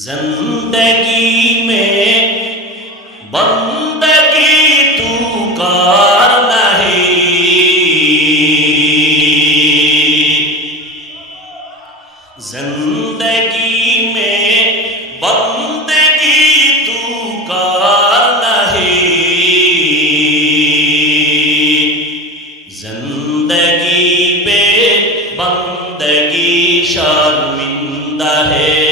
زندگی میں بندگی تو کار نہیں زندگی میں بندگی تو کار نہیں زندگی پہ بندگی شرمندہ ہے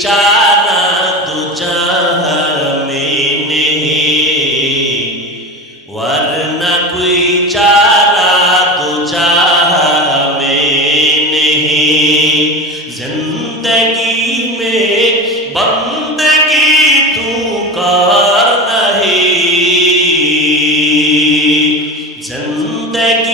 چارہ دو چاہ میں ورنہ کوئی چارہ دو چاہ میں نہیں زندگی میں بندگی تو کار زندگی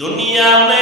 دنیا میں